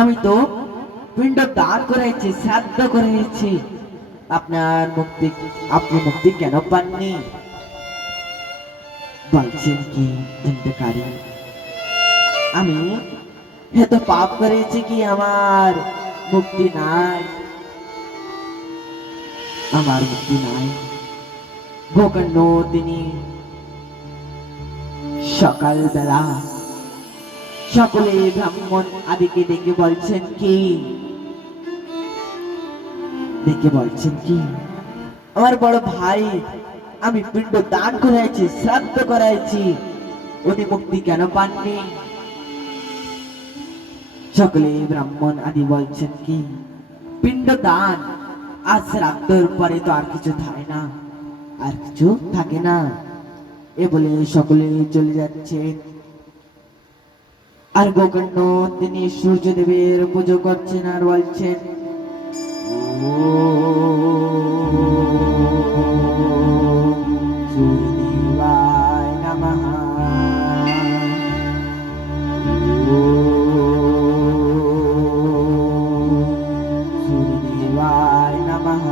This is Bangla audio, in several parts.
আমি তো পিণ্ড দান করেছি, শ্রাদ্ধ করেছি। আপনার মুক্তি, আপনি মুক্তি কেন পাননি? বলছেন কি দণ্ডকারী, আমি এত পাপ করেছি কি আমার মুক্তি নাই? আমার মুক্তি নাই। গোকর্ণ তিনি সকালবেলা সকলে ব্রাহ্মণ আদিকে ডেকে বলছেন কি, ডেকে বলছেন কি, আমার বড় ভাই আমি পিণ্ড দান করাইছি, শ্রাদ্ধ করাইছি, উনি মুক্তি কেন পাননি? সকলে ব্রাহ্মণ আদি বলছেন কি, পিণ্ড দান আর শ্রাদ্ধের পরে তো আর কিছু থাকে না, আর কিছু থাকে না। এ বলে সকলে চলে যাচ্ছে। আর গোকর্ণ তিনি সূর্যদেবের পুজো করছেন আর বলছেন, সূর্যদেবায় নমঃ, সূর্যদেবায় নমঃ,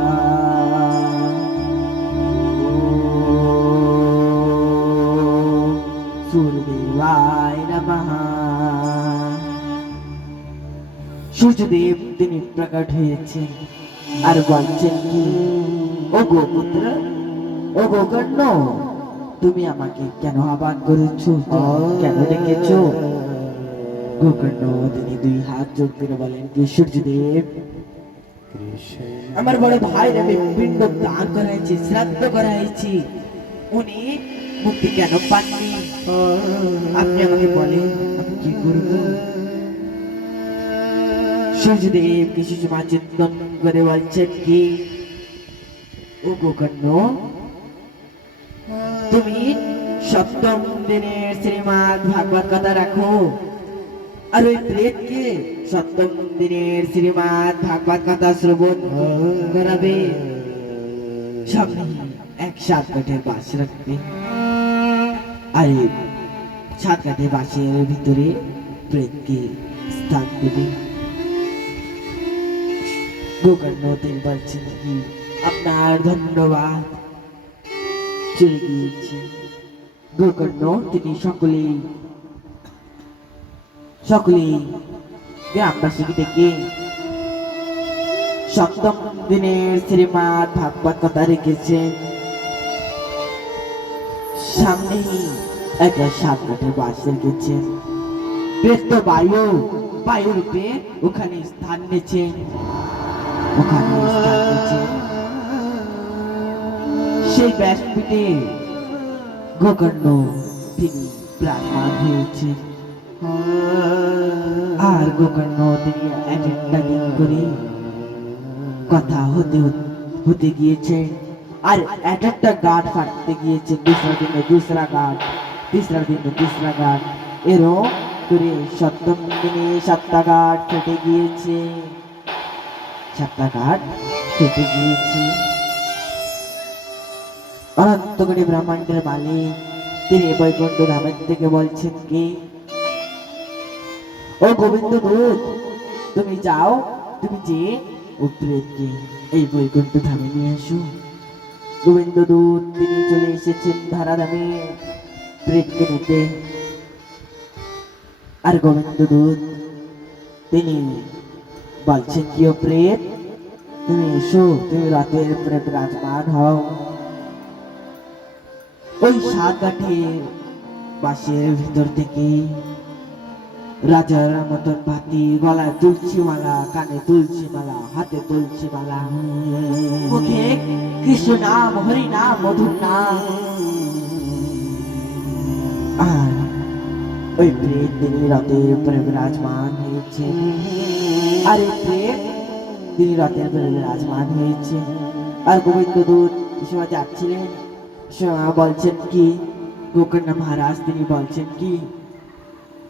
সূর্যদেবায় নমঃ। সূর্যদেব তিনি প্রকট হয়েছেন আর বলছেন কি, ও গোপুত্র, ও গোকর্ণ, তুমি আমাকে কেন আহ্বান করেছো, কেন ডেকেছো? গোকর্ণ তিনি দুই হাত জোড় করে বলেন কি, সূর্যদেব, আমার বড় ভাই আমি পিণ্ড দান করাইছি, শ্রাদ্ধ করাইছি, উনি মুক্তি কেন পাননি? আপনি আমাকে বলেন আমি কি করব? সূর্যদেব কিছু সময় চিন্তন করে বলছেন কি, ও গোকর্ণ, তুমি সপ্তম দিনের শ্রীমদ ভাগবত কথা রাখো, আর ওই প্রেতকে সপ্তম দিনের শ্রীমদ ভাগবত কথা শ্রবণ করাবে। সামনে এক সাত কাঠের বাঁশ রাখবে, আর সাত কাঠের বাঁশের ভিতরে প্রেতকে স্থান দেবে। গোকর্ণ তিনি বলছেন কি, আপনার ধন্যবাদ। চলে গিয়েছে গোকর্ণ তিনি সকলেই গ্রামবাসীকে ডেকে সপ্তম দিনের শ্রীমদ ভাগবত কথা রেখেছেন। সামনেই একটা সাত কাঠের বাঁশ রেখেছেন। প্রেত বায়ু রূপে ওখানে স্থান নিয়েছেন, ওখানে স্থান নিয়েছেন। সেই ব্যাসপীঠে গোকর্ণ তিনি প্রাণমান হয়েছেন। আর গোকর্ণ তিনি একটা দিন করে কথা হতে গিয়েছে, আর একটা গাঁট ফাটতে গিয়েছে, দুসরা দিনে দুসরা গাঁট, তিসরা দিনে তিসরা গাঁট, এরও করে সপ্তম দিনে সাতটা গাঁট ফেটে গিয়েছে, সাতটা গাঁট ফেটে গিয়েছে। অনন্তকোটি ব্রহ্মাণ্ডের মালিক তিনি বৈকুণ্ঠ ধামের থেকে বলছেন কি, ও গোবিন্দ দূত, তুমি যাও, তুমি যে ও প্রেতকে এই বৈকুণ্ঠ ধামে নিয়ে আসো। গোবিন্দ দূত তিনি চলে এসেছেন ধারাধামে প্রেতকে নিতে। আর গোবিন্দ দূত তিনি বলছেন কি, ও প্রেত, তুমি এসো, তুমি রাতের উপরে বিরাজমান হও। ওই সাত কাঠের বাঁশের ভিতর থেকে রাজার মতন ভাতি, গলায় তুলসী মালা, কানে তুলসী মালা, হাতে তুলসী মালা, মুখে কৃষ্ণ নাম, হরি নাম, মধুর নাম। আর ওই প্রেত তিনি রথের উপরে বিরাজমান হয়েছে। আর এই প্রেত তিনি রথের উপরে বিরাজমান হয়েছে। আর গোবিন্দ দূত সময় যাচ্ছিলেন, বলছেন কি, গোকর্ণ মহারাজ তিনি বলছেন কি,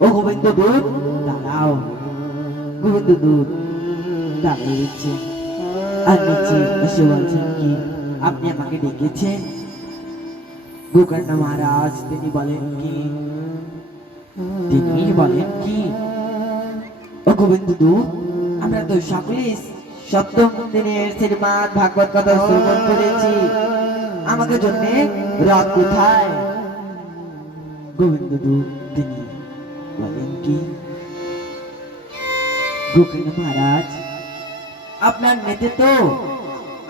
ও গোবিন্দ দূত দাঁড়াও। গোবিন্দ দূত দাঁড়িয়ে দিচ্ছে, আর নিচে এসে বলছেন কি, আপনি আমাকে ডেকেছেন? গোকর্ণ মহারাজ তিনি বলেন কি, ও গোবিন্দ দূত আমরা তো সকলেই সপ্তম দিনের শ্রীমদ ভাগবত কথা শ্রবণ করেছি, আমাকে জন্য রথ কোথায়? গোবিন্দ দূত তিনি বলেন কি, গোকর্ণ মহারাজ আপনার নেতে তো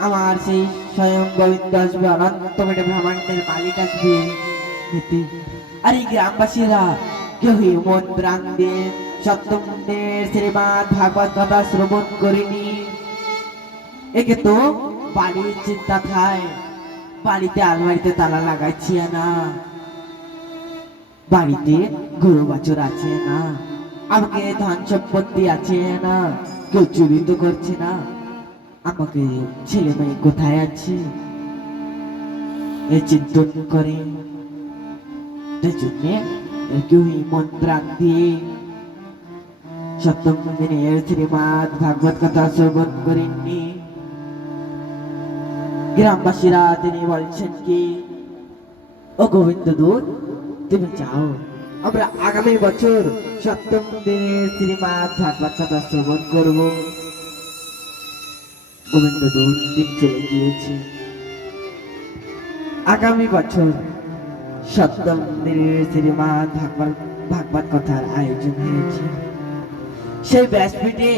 আমার সেই স্বয়ং গোবিন্দ আসবে, অনন্ত মেটে ব্রহ্মাণ্ডের মালিক আসবে নেতে। আর এই গ্রামবাসীরা কেউই মন প্রাণ দিয়ে সপ্তম দিনের শ্রীমদ ভাগবত কথা শ্রবণ করেনি। একে তো বাড়ির চিন্তা খায়, বাড়িতে আলমারিতে তালা লাগাইছি না, বাড়িতে গরু বাছুর আছে না, আমাকে ধন সম্পত্তি আছে না, কেউ চুরি তো করছে না, আমাকে ছেলে মেয়ে কোথায় আছে এই চিন্তন করে। কেউই মন প্রাণ দিয়ে সপ্তম দিনের শ্রীমদ ভাগবত কথা শ্রবণ করেননি। গ্রামবাসীরা তিনি বলছেন কি, ও গোবিন্দ দূত তুমি যাও, আমরা আগামী বছর সপ্তম দিনের শ্রীমদ ভাগবত কথা শ্রবণ করব। গোবিন্দ দূত দিন চলে গিয়েছে। আগামী বছর সপ্তম দিনের শ্রীমদ ভাগবত কথার আয়োজন হয়েছে। সেই ব্যাসপীঠে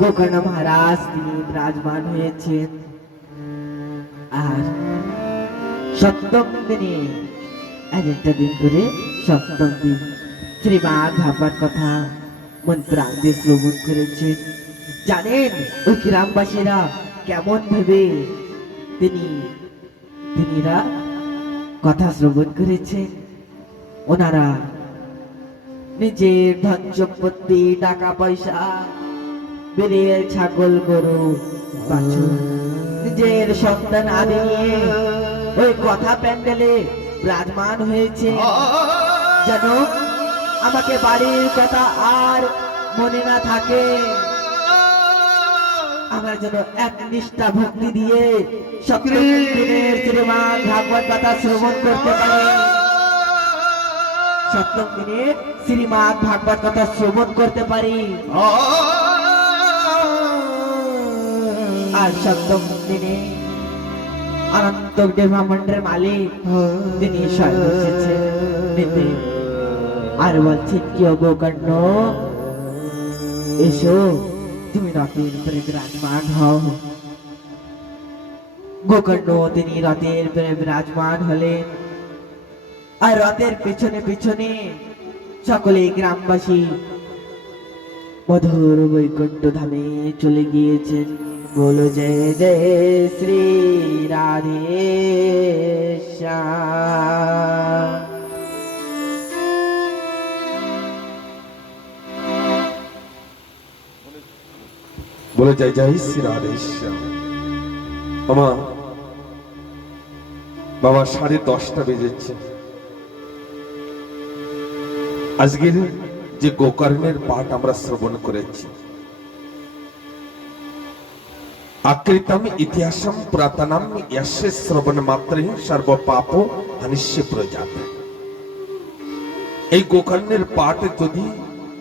গোকর্ণ মহারাজ তিনি বিরাজমান হয়েছেন। আর সপ্তম দিনে এক একটা দিন করে সপ্তম দিন শ্রীমদ ভাগবত কথা মন প্রাণ দিয়ে শ্রবণ করেছেন। জানেন ওই গ্রামবাসীরা কেমন ভেবে তিনিরা কথা শ্রবণ করেছে? ওনারা নিজের ধন সম্পত্তি টাকা পয়সা বেড়ে ছাগল গরু বাছুর নিজের সন্তান আদি নিয়ে ওই কথা প্যান্ডেলে বিরাজমান হয়েছে। যেন আমাকে বাড়ির কথা আর মনে না থাকে, আমার যেন এক নিষ্ঠা ভক্তি দিয়ে সপ্তম দিনের শ্রীমদ ভাগবত কথা শ্রবণ করতে পারে, সপ্তম দিনে শ্রীমদ ভাগবত কথা শ্রবণ করতে পারি। আর সপ্তম দিনে অনন্ত ব্রহ্মাণ্ডের মালিক তিনি স্বয়ং এসেছেন নিতে। আর বলছেন কি, গোকর্ণ এসো, তুমি রথের উপরে বিরাজমান হও। গোকর্ণ তিনি রথের উপরে বিরাজমান হলেন। আর রথের পেছনে পেছনে সকলে গ্রামবাসী মধুর বৈকুণ্ঠ ধামে চলে গিয়েছেন। বলো জয় জয় শ্রী রাধে শ্যাম। বলে জয় জয় শ্রী রাধে শ্যাম। আমার বাবা 10:30 বেজেছে। আজকের যে গোকর্ণের পাঠ আমরা শ্রবণ করেছি, আকৃতম ইতিহাসম পুরাতনম यस्य শ্রবণ মাত্রেণ সর্ব পাপ হানিষ্যে প্রজাত। এই গোকর্ণের পাঠ যদি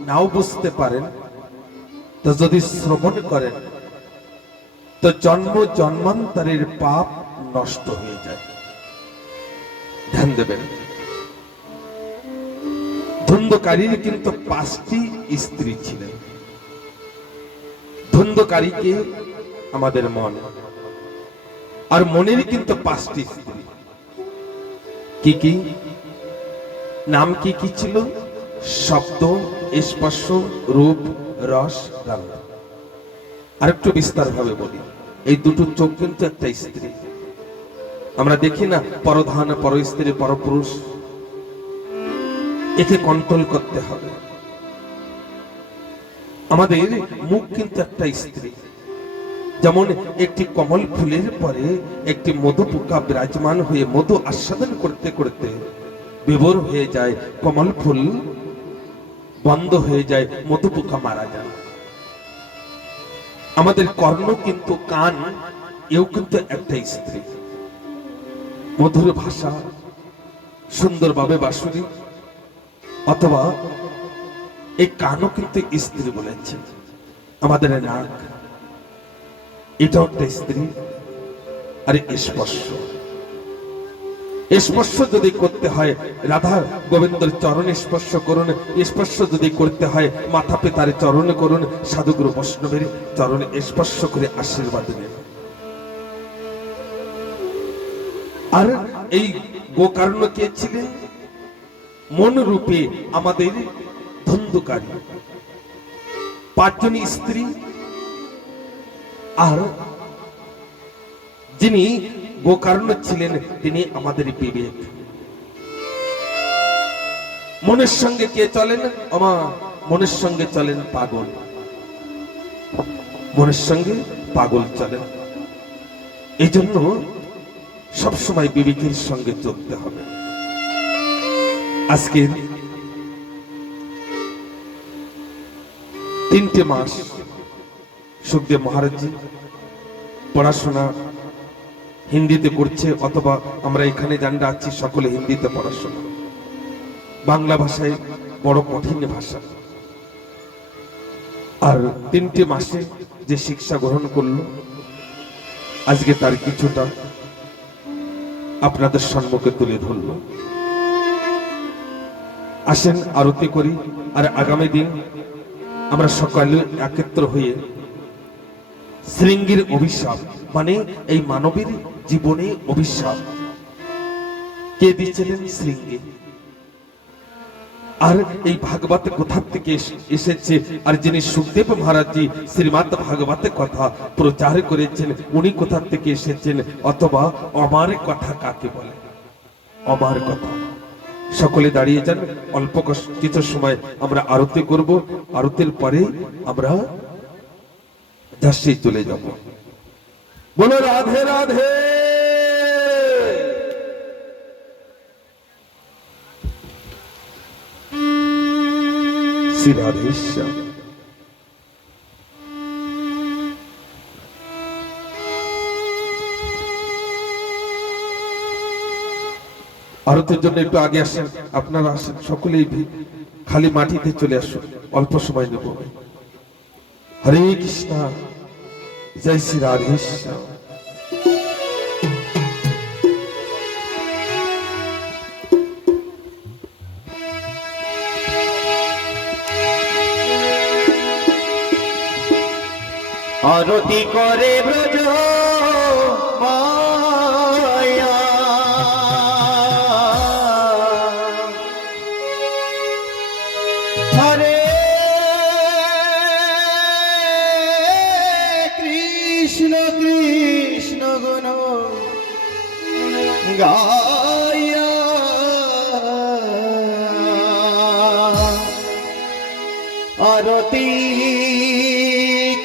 নাও বুঝতে পারেন, তো যদি শ্রবণ করেন, তো জন্ম জন্মান্তরের পাপ নষ্ট হয়ে যায়। ধ্যান দেবেন। ধুন্ধকারীর কিন্তু 5টি স্ত্রী ছিলেন। ধুন্ধকারীকে আমাদের মন, আর মনের কিন্তু 5টি স্ত্রী। কি কি নাম কি কি ছিল? শব্দ, স্পর্শ, রূপ, রস, গন্ধ। আর একটু বিস্তার ভাবে বলি, এই দুটো চোখ কিন্তু একটা স্ত্রী। আমরা দেখি না, পরধান, পর স্ত্রী, পরপুরুষ। একে কন্ট্রোল করতে হবে। আমাদের মুখ কিন্তু একটা স্ত্রী। যেমন একটি কমল ফুলের পরে একটি মধু পোকা বিরাজমান হয়ে মধু আস্বাদন করতে করতে বিভোর হয়ে যায়, কমল ফুল বন্ধ হয়ে যায়, মধু পোকা মারা যায়। আমাদের কর্ণ কিন্তু কান, এও কিন্তু একটা স্ত্রী। মধুর ভাষা, সুন্দরভাবে বাঁশুরি অথবা এই কানও কিন্তু স্ত্রী বলেছে, আমাদের নাক এটাও একটা স্ত্রী। আর স্পর্শ, স্পর্শ যদি করতে হয় রাধা গোবিন্দর চরণ স্পর্শ করুন, স্পর্শ যদি করতে হয় মাতা পিতার চরণ করুন, সাধুগুরু বৈষ্ণবের চরণ স্পর্শ করে আশীর্বাদ নেন। আর এই গোকর্ণ কে ছিলেন? মন রূপে আমাদের ধন্দুকারী, 5 জন স্ত্রী। আর যিনি গোকর্ণ ছিলেন তিনি আমাদের বিবেক। মনের সঙ্গে কে চলেন? আমার মনের সঙ্গে চলেন পাগল, মনের সঙ্গে পাগল চলেন। এই জন্য সবসময় বিবেকের সঙ্গে চলতে হবে। আজকের 3টে মাস সুখদেব মহারাজজি পড়াশোনা হিন্দিতে করছে, অথবা আমরা এখানে জানরা আছি সকলে হিন্দিতে পড়াশোনা। বাংলা ভাষায় বড় কঠিন ভাষা। আর 3টে মাসে যে শিক্ষা গ্রহণ করলো, আজকে তার কিছুটা আপনাদের সম্মুখে তুলে ধরল। আসেন আরতি করি। আর আগামী দিন আমরা সকালে একত্র হয়ে শৃঙ্গের অভিশাপ, মানে এই মানবের জীবনে অভিশাপ কে দিয়েছিলেন? শৃঙ্গে। আর এই ভাগবত কোথা থেকে এসেছে? আর যিনি সুখদেব মহারাজজি শ্রীমৎ ভাগবত কথা প্রচার করেছেন, উনি কোথা থেকে এসেছেন? অথবা আমার কথা কাকে বলে? আমার কথা। সকলে দাঁড়িয়ে যান, অল্প কিছু সময় আমরা আরতি করব। আরতির পরে আমরা ঝাঁসি চলে যাব। বলো রাধে রাধে। শ্রী রাধেশ্যাম। আরতির জন্য একটু আগে আসেন, আপনারা আসেন, সকলেই খালি মাটিতে চলে আসুন, অল্প সময় নেব। হরে কৃষ্ণ, জয় শ্রী রাধেশ্যাম। আরতি করে ব্রজ মায়া, হরে কৃষ্ণ কৃষ্ণ গুণ গায়া, আরতি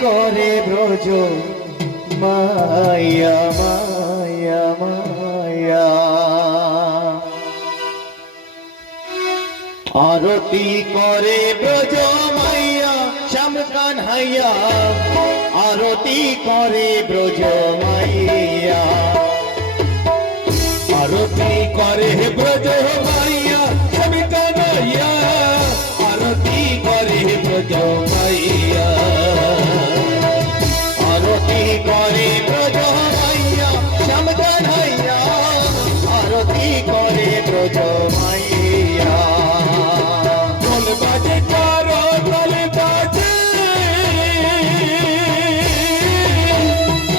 করে ব্রজ মায়া মায়া মায়া, আরতি করে ব্রজ মাইয়া শ্যাম কানহাইয়া, আরতি করে ব্রজ মাইয়া, আরতি করে ব্রজ মাইয়া শ্যাম কানহাইয়া, আরতি করে ব্রজ মাইয়া, আরতি করে ব্রজ মাইয়া শ্যাম কানহাইয়া, আরতি করে ব্রজ মাইয়া। ঢোল বাজে কারো তালে বাজে,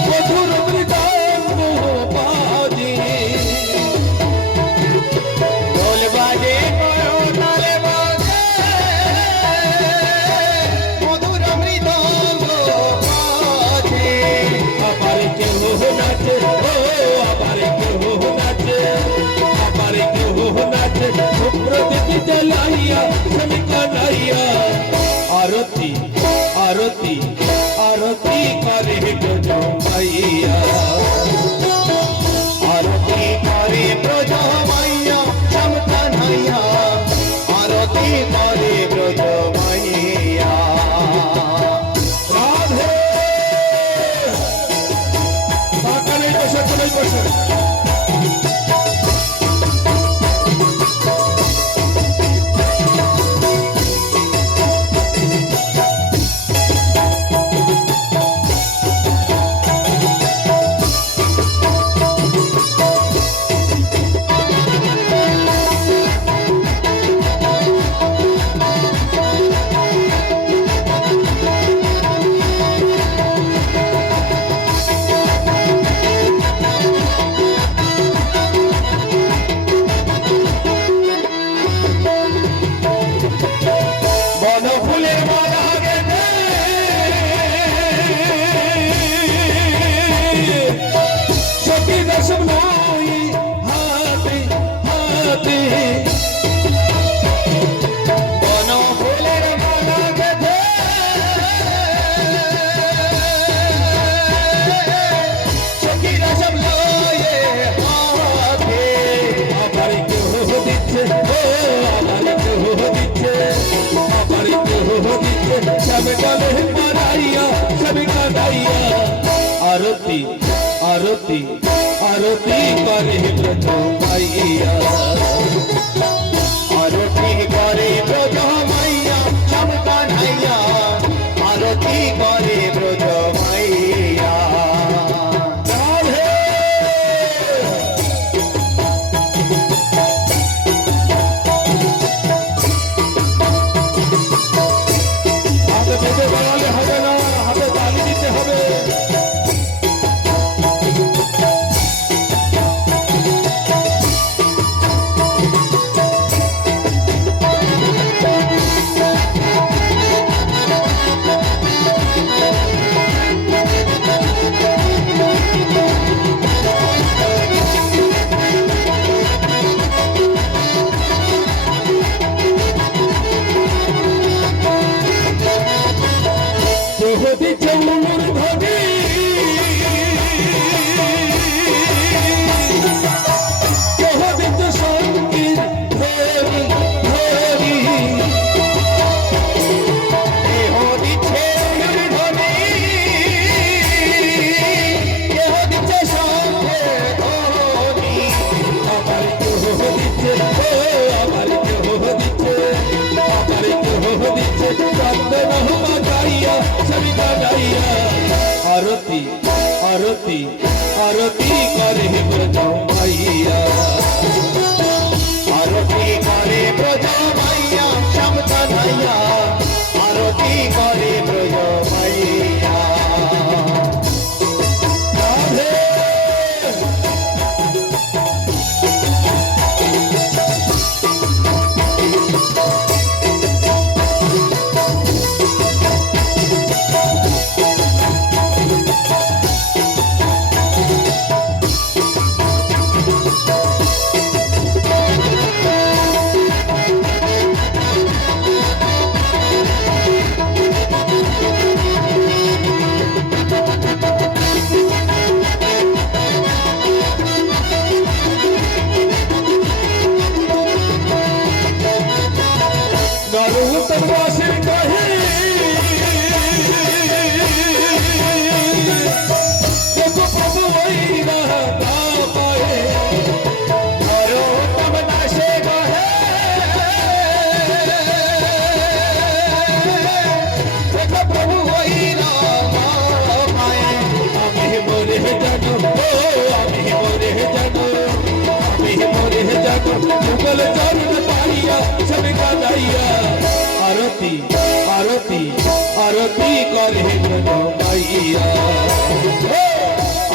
মধুর মৃদঙ্গ বাজে, ঢোল বাজে কারো তালে বাজে, মধুর মৃদঙ্গ বাজে। আবার কেউ নাচে, ও আবার কেউ নাচে, আবার কেউ নাচে, শুভ্র দিকে জ্বালাইয়া শ্যাম কানহাইয়া, আরতি আরতি আরতি করে ব্রজ মাইয়া, আরতি করে ব্রজ মাইয়া শ্যাম কানহাইয়া, আরতি করে ব্রজ মাইয়া। রাধে। সকালে বসে, চলে বসে। আরতি আরতি করে ব্রজ মাইয়া আরতি করে ব্রজ মাইয়া শ্যাম কানাইয়া আরতি করে ব্রজ মাইয়া রাধে হাতে বেঁধে বেড়ালে হবে না, হাতে তালি দিতে হবে। দেহ দিচ্ছে উমর ধরি দেহ দিচ্ছে সঙ্গীত ধরি ধরি দেহ দিচ্ছে ধ্বনি দেহ দিচ্ছে শঙ্খে ধ্বনি আমার দেহ দিচ্ছে ও আমার দেহ দিচ্ছে আমার দেহ দিচ্ছে চন্দন মাগাইয়া সবিতা গাইয়া আরতি আরতি আরতি করে ব্রজ মাইয়া আরতি করে ব্রজ মাইয়া শ্যাম কানাইয়া আরতি করে ব্রজ মাইয়া রাধে নরুত্তম বাসির কহে দেখো প্রভু মহিলা না পায়ে নরোত্তম দাসে কহে দেখো প্রভু হইলা মায়ে আমি মরে জানো ও আমি মরে জানো আমি মরে জানো যুগল চরণ পাইয়া সবে গাইয়া আরতি আরতি আরতি করে ব্রজ মাইয়া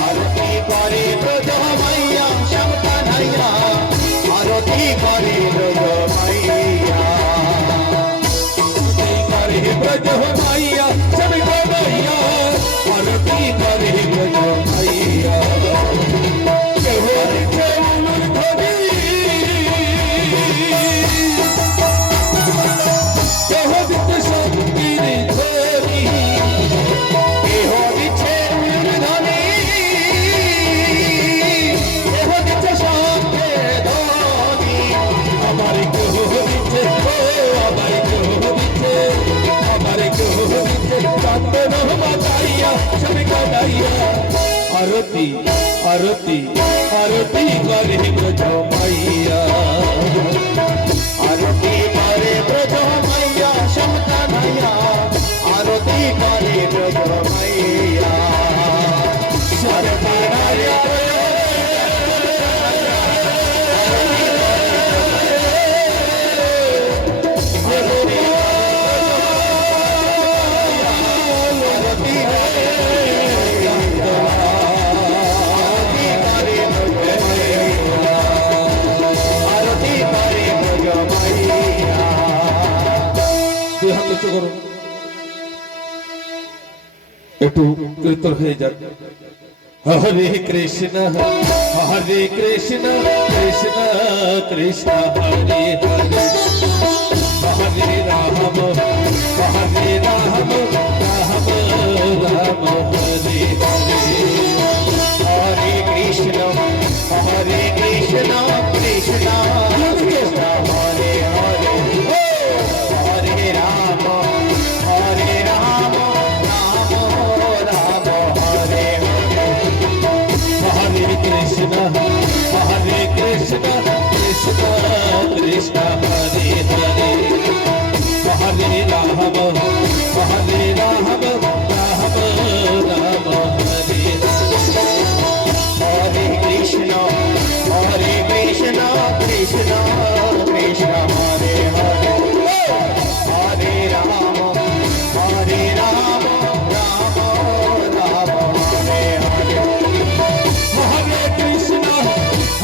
আরতি করে ব্রজ মাইয়া শ্যাম কানাইয়া আরতি করে ব্রজ মাইয়া করে ব্রজ মাইয়া সবে গাইয়া আরতি করে ব্রজ মাইয়া কেহ দেখে উলুর ধরি কেহ দিতে সঙ্গীর ধরি দেহ দিচ্ছে ধ্বনি দেহ দিচ্ছে শঙ্খে ধ্বনি আমার কেহ দিচ্ছে ও আমার কেহ দিচ্ছে আমার কেহ দিচ্ছে চন্দন মাতাইয়া সবে গাইয়া আরতি আরতি আরতি করে ব্রজ মাইয়া আরতি করে ব্রজ মাইয়া শ্যাম কানাইয়া আরতি করে ব্রজ মাইয়া আরতি নারিয়া আরতি করে ব্রজ মাইয়া আরতি করে ব্রজ মাইয়া দুই হাত উঁচু করো একটু কীর্তন হয়ে যাক হরে কৃষ্ণ হরে কৃষ্ণ কৃষ্ণ কৃষ্ণ হরে হরে হরে রাম হরে রাম রাম রাম হরে হরে হরে কৃষ্ণ কৃষ্ণ কৃষ্ণ হরে হরে হরে রাম রাম রাম হরে হরে कृष्ण हरे हरे हरे राम राम राम हरे हरे कृष्ण कृष्ण कृष्ण हरे हरे हरे राम राम राम हरे हरे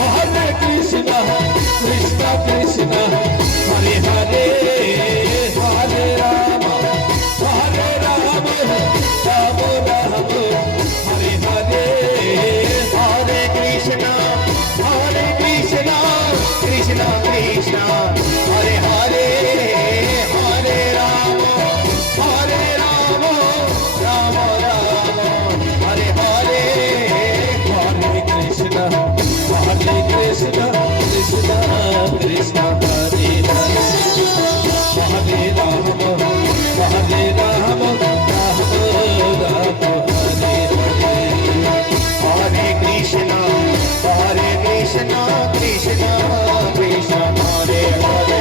हरे कृष्ण कृष्ण कृष्ण हरे हरे हरे राम राम राम हरे हरे हरे कृष्ण कृष्ण कृष्ण हरे हरे हरे राम राम राम हरे हरे हरे कृष्ण कृष्ण कृष्ण कृष्ण हरे हरे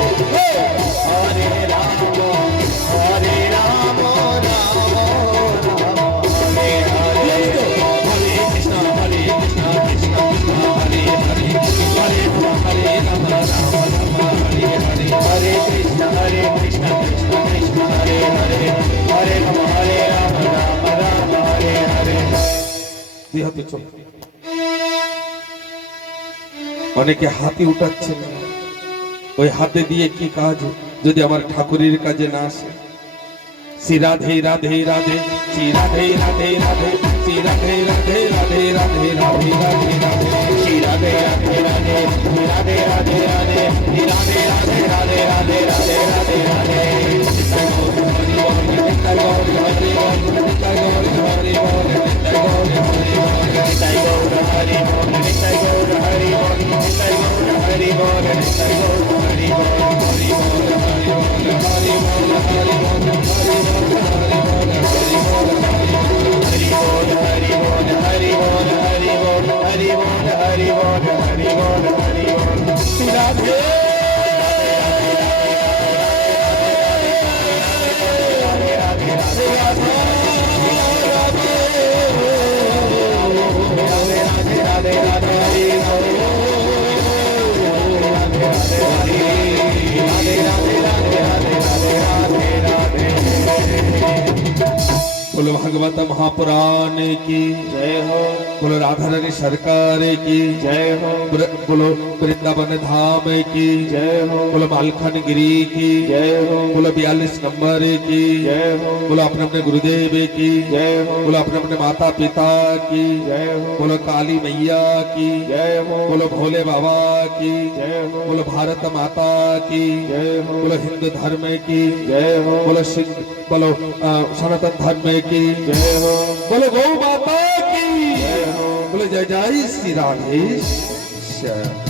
हरे राम राम राम हरे हरे हरे कृष्ण कृष्ण कृष्ण हरे हरे हरे राम राम राम हरे हरे हरे कृष्ण कृष्ण कृष्ण हरे हरे हरे राम राम हरे हरे हरे कृष्ण कृष्ण कृष्ण हरे हरे हरे राम राम हरे हरे দুই হাতে চল। অনেকে হাতি উঠাচ্ছে, ওই হাতে দিয়ে কি কাজ যদি আমার ঠাকুরের কাজে না আসে? শ্রী রাধে রাধে রাধে শ্রী রাধে রাধে রাধে শ্রী রাধে রাধে রাধে রাধে রাধে রাধে রাধে श्री राधे राधे राधे राधे राधे राधे राधे राधे राधे राधे राधे राधे राधे बोलो भागवत महापुराण की जय हो, बोलो राधा रानी सरकार की जय हो, बोलो वृंदावन धाम की जय हो, बोलो मालखानगिरी की जय हो, बोलो 42 नंबर की जय हो, बोलो अपने अपने गुरुदेव की जय हो, बोलो अपने अपने माता पिता की जय हो, बोलो काली मैया की जय हो, बोलो भोले बाबा की जय हो, बोलो भारत माता की जय हो, बोलो हिंदू धर्म की जय हो, बोलो सिंह बोलो सनातन धर्म की जय हो, बोलो गौ माता की जय हो। बोलो जय जय श्री राधेश्याम।